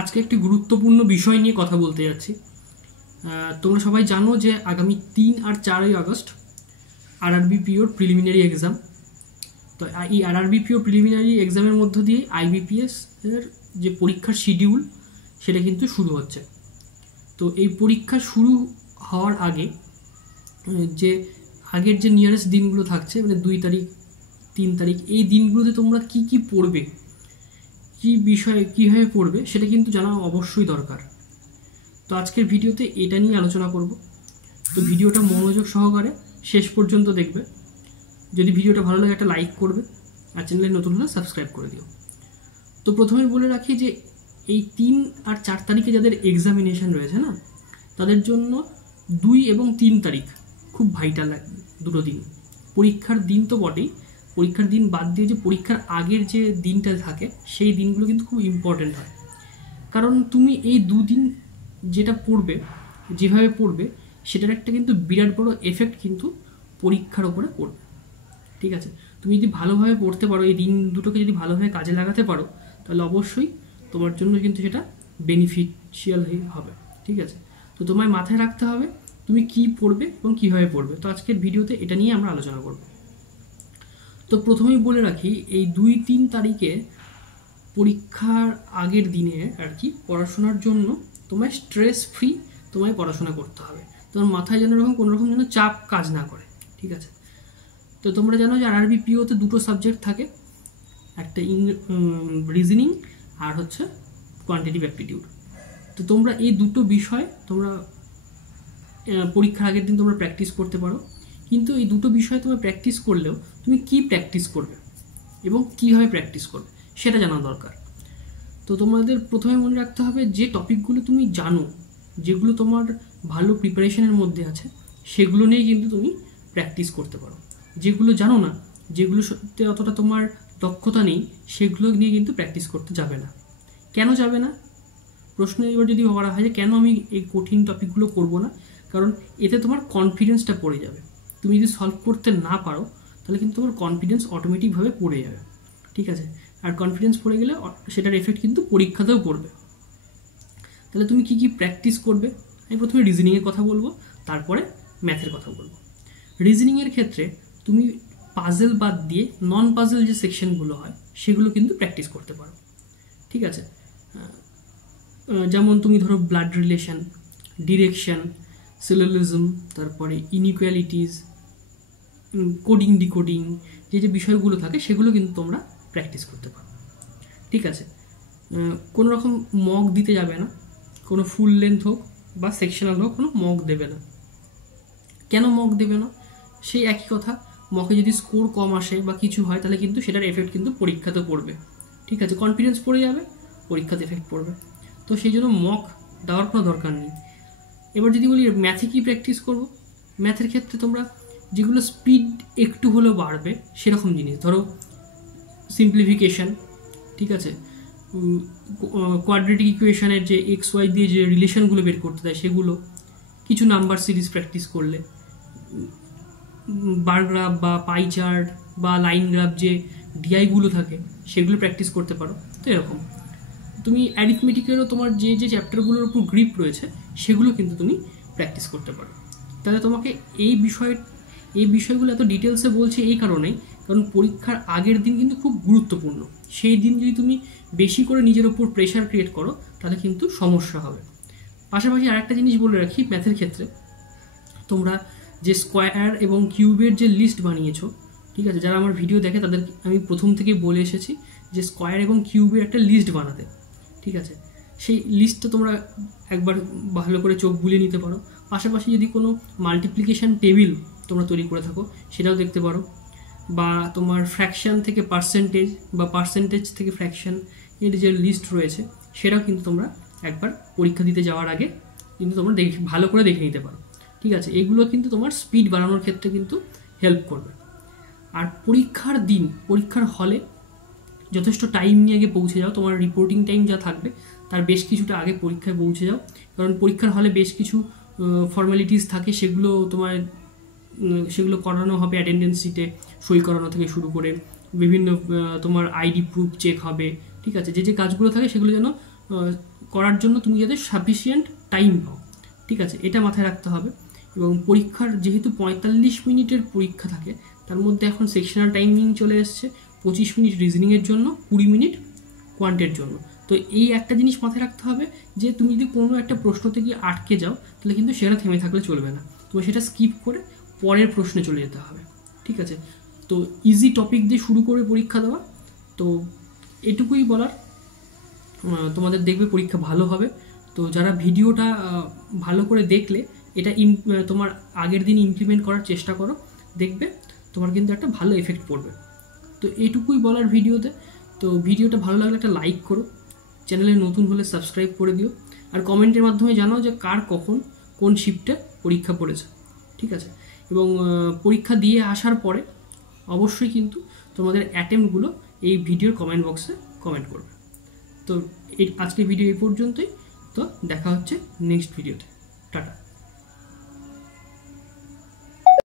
আজকে একটি গুরুত্বপূর্ণ বিষয় নিয়ে কথা বলতে যাচ্ছি। তোমরা সবাই জানো যে আগামী 3 আর 4 আগস্ট আরআরবিপিওর প্রিলিমিনারি এক্সাম। তো এই আরআরবিপিও প্রিলিমিনারি এক্সামের মধ্য দিয়ে আইবিপিএস এর যে পরীক্ষার শিডিউল সেটা কিন্তু শুরু হচ্ছে। তো এই পরীক্ষা শুরু হওয়ার আগে যে আগের যে নিয়ারেস্ট দিনগুলো থাকছে, মানে 2 তারিখ 3 তারিখ, এই দিনগুলোতে তোমরা কি কি পড়বে, কি বিষয়ে কীভাবে পড়বে সেটা কিন্তু জানা অবশ্যই দরকার। তো আজকের ভিডিওতে এটা নিয়ে আলোচনা করব। তো ভিডিওটা মনোযোগ সহকারে শেষ পর্যন্ত দেখবে। যদি ভিডিওটা ভালো লাগে একটা লাইক করবে, আর চ্যানেলে নতুন হলে সাবস্ক্রাইব করে দিও। তো প্রথমে বলে রাখি যে এই 3 আর 4 তারিখে যাদের এক্সামিনেশন রয়েছে না, তাদের জন্য 2 এবং 3 তারিখ খুব ভাইটাল দুটো দিন। পরীক্ষার দিন তো বটেই, পরীক্ষার দিন বাদ দিয়ে যে পরীক্ষার আগের যে দিনটা থাকে সেই দিনগুলো কিন্তু খুব ইম্পর্টেন্ট হয়। কারণ তুমি এই দুদিন যেটা পড়বে, যেভাবে পড়বে, সেটার একটা কিন্তু বিরাট বড় এফেক্ট কিন্তু পরীক্ষার ওপরে পড়বে। ঠিক আছে, তুমি যদি ভালোভাবে পড়তে পারো, এই দিন দুটোকে যদি ভালোভাবে কাজে লাগাতে পারো, তাহলে অবশ্যই তোমার জন্য কিন্তু সেটা বেনিফিশিয়াল হবে। ঠিক আছে, তো তোমায় মাথায় রাখতে হবে তুমি কি পড়বে এবং কীভাবে পড়বে। তো আজকের ভিডিওতে এটা নিয়ে আমরা আলোচনা করব। তো প্রথমেই বলে রাখি, এই 2-3 তারিখে পরীক্ষার আগের দিনে আর কি পড়াশোনার জন্য তোমায় স্ট্রেস ফ্রি তোমায় পড়াশোনা করতে হবে। তোমার মাথায় যেন কোনো রকম যেন চাপ কাজ না করে। ঠিক আছে, তো তোমরা জানো যে আরআরবিপিওতে 2টো সাবজেক্ট থাকে, একটা রিজনিং আর হচ্ছে কোয়ান্টিটিভ অ্যাপটিটিউড। তো তোমরা এই দুটো বিষয় তোমরা পরীক্ষার আগের দিন তোমরা প্র্যাকটিস করতে পারো। কিন্তু এই দুটো বিষয় তোমরা প্র্যাকটিস করলেও তুমি কি প্র্যাকটিস করবে এবং কীভাবে প্র্যাকটিস করবে সেটা জানা দরকার। তো তোমাদের প্রথমে মনে রাখতে হবে যে টপিকগুলো তুমি জানো, যেগুলো তোমার ভালো প্রিপারেশনের মধ্যে আছে, সেগুলো নিয়েই কিন্তু তুমি প্র্যাকটিস করতে পারো। যেগুলো জানো না, যেগুলো সত্যি অতটা তোমার দক্ষতা নেই, সেগুলো নিয়ে কিন্তু প্র্যাকটিস করতে যাবে না। কেন যাবে না প্রশ্ন এবার যদি করা হয় যে কেন আমি এই কঠিন টপিকগুলো করবো না, কারণ এতে তোমার কনফিডেন্সটা পড়ে যাবে। তুমি যদি সলভ করতে না পারো তাহলে কিন্তু তোমার কনফিডেন্স অটোমেটিকভাবে পড়ে যাবে। ঠিক আছে, আর কনফিডেন্স পড়ে গেলে সেটার এফেক্ট কিন্তু পরীক্ষাতেও পড়বে। তাহলে তুমি কি কি প্র্যাকটিস করবে, আমি প্রথমে রিজনিংয়ের কথা বলবো, তারপরে ম্যাথের কথা বলবো। রিজনিংয়ের ক্ষেত্রে তুমি পাজেল বাদ দিয়ে নন পাজেল যে সেকশনগুলো হয় সেগুলো কিন্তু প্র্যাকটিস করতে পারো। ঠিক আছে, যেমন তুমি ধরো ব্লাড রিলেশন, ডিরেকশন, সিলোজিজম, তারপরে ইনইকুয়ালিটিস, কোডিং ডিকোডিং, যে বিষয়গুলো থাকে সেগুলো কিন্তু তোমরা প্র্যাকটিস করতে পারো। ঠিক আছে, কোনো রকম মক দিতে যাবে না, কোনো ফুল লেন্থ হোক বা সেকশনাল হোক, কোনো মক দেবে না। কেন মক দেবে না? সেই একই কথা, মকে যদি স্কোর কম আসে বা কিছু হয় তাহলে কিন্তু সেটার এফেক্ট কিন্তু পরীক্ষাতে পড়বে। ঠিক আছে, কনফিডেন্স পড়ে যাবে, পরীক্ষাতে এফেক্ট পড়বে। তো সেই জন্য মক দেওয়ার কোনো দরকার নেই। এবার যদি বলি ম্যাথে কী প্র্যাকটিস করবো, ম্যাথের ক্ষেত্রে তোমরা যেগুলো স্পিড একটু হলেও বাড়বে সেরকম জিনিস, ধরো সিম্পলিফিকেশান, ঠিক আছে, কোয়াড্রেটিক ইকুয়েশনের যে এক্স ওয়াই দিয়ে যে রিলেশনগুলো বের করতে দেয় সেগুলো, কিছু নাম্বার সিরিজ প্র্যাকটিস করলে, বার গ্রাফ বা পাই চার্ট বা লাইন গ্রাফ যে ডিআইগুলো থাকে সেগুলো প্র্যাকটিস করতে পারো। তো এরকম তুমি অ্যারিথমেটিকেরও তোমার যে যে চ্যাপ্টারগুলোর উপর গ্রিপ রয়েছে সেগুলো কিন্তু তুমি প্র্যাকটিস করতে পারো। তাহলে তোমাকে এই বিষয়গুলো এত ডিটেলসে বলছি এই কারণেই, কারণ পরীক্ষার আগের দিন কিন্তু খুব গুরুত্বপূর্ণ। সেই দিন যদি তুমি বেশি করে নিজের ওপর প্রেশার ক্রিয়েট করো তাহলে কিন্তু সমস্যা হবে। পাশাপাশি আরেকটা জিনিস বলে রাখি, ম্যাথের ক্ষেত্রে তোমরা যে স্কোয়ার এবং কিউবের যে লিস্ট বানিয়েছো, ঠিক আছে, যারা আমার ভিডিও দেখে তাদের আমি প্রথম থেকে বলে এসেছি যে স্কোয়ার এবং কিউবের একটা লিস্ট বানাতে। ঠিক আছে, সেই লিস্টটা তোমরা একবার ভালো করে চোখ বুলিয়ে নিতে পারো। পাশাপাশি যদি কোনো মাল্টিপ্লিকেশান টেবিল তোমরা তৈরি করে থাকো সেটাও দেখতে পারো, বা তোমার ফ্র্যাকশান থেকে পার্সেন্টেজ বা পার্সেন্টেজ থেকে ফ্র্যাকশান এর যে লিস্ট রয়েছে সেটাও কিন্তু তোমরা একবার পরীক্ষা দিতে যাওয়ার আগে কিন্তু তোমরা ভালো করে দেখে নিতে পারো। ঠিক আছে, এগুলো কিন্তু তোমার স্পিড বাড়ানোর ক্ষেত্রে কিন্তু হেল্প করবে। আর পরীক্ষার দিন পরীক্ষার হলে যথেষ্ট টাইম নিয়ে আগে পৌঁছে যাও। তোমার রিপোর্টিং টাইম যা থাকবে তার বেশ কিছুটা আগে পরীক্ষায় পৌঁছে যাও, কারণ পরীক্ষার হলে বেশ কিছু ফর্মালিটিস থাকে, সেগুলো করানো হবে। অ্যাটেন্ডেন্স শিটে সই করানো থেকে শুরু করে বিভিন্ন তোমার আইডি প্রুফ চেক হবে। ঠিক আছে, যে কাজগুলো থাকে সেগুলো যেন করার জন্য তুমি যাতে সাফিসিয়েন্ট টাইম পাও, ঠিক আছে, এটা মাথায় রাখতে হবে। এবং পরীক্ষার যেহেতু 45 মিনিটের পরীক্ষা থাকে, তার মধ্যে এখন সেকশনাল টাইমিং চলে এসছে 25 মিনিট রিজনিংয়ের জন্য, 20 মিনিট কোয়ান্টের জন্য। তো এই একটা জিনিস মাথায় রাখতে হবে যে তুমি যদি কোনো একটা প্রশ্ন থেকে আটকে যাও তাহলে কিন্তু সেটা থেমে থাকলে চলবে না, তোমার সেটা স্কিপ করে পরের প্রশ্নে চলে যেতে হবে, ঠিক আছে। তো ইজি টপিক দিয়ে শুরু করে পরীক্ষা দেওয়া, তো এটুকুই বলার। তোমাদের দেখবে পরীক্ষা ভালো হবে। তো যারা ভিডিওটা ভালো করে দেখলে এটা তোমার আগের দিন ইমপ্লিমেন্ট করার চেষ্টা করো, দেখবে তোমার কিন্তু একটা ভালো এফেক্ট পড়বে। তো এইটুকুই বলার ভিডিওতে। তো ভিডিওটা ভালো লাগলে একটা লাইক করো, চ্যানেলে নতুন হলে সাবস্ক্রাইব করে দিও, আর কমেন্টের মাধ্যমে জানাও যে কার কখন কোন শিফটে পরীক্ষা পড়েছে, ঠিক আছে। এবং পরীক্ষা দিয়ে আসার পরে অবশ্যই কিন্তু তোমাদের অ্যাটেম্পটগুলো এই ভিডিওর কমেন্ট বক্সে কমেন্ট করবে। তো আজকের ভিডিও এই পর্যন্তই। তো দেখা হচ্ছে নেক্সট ভিডিওতে। টাটা।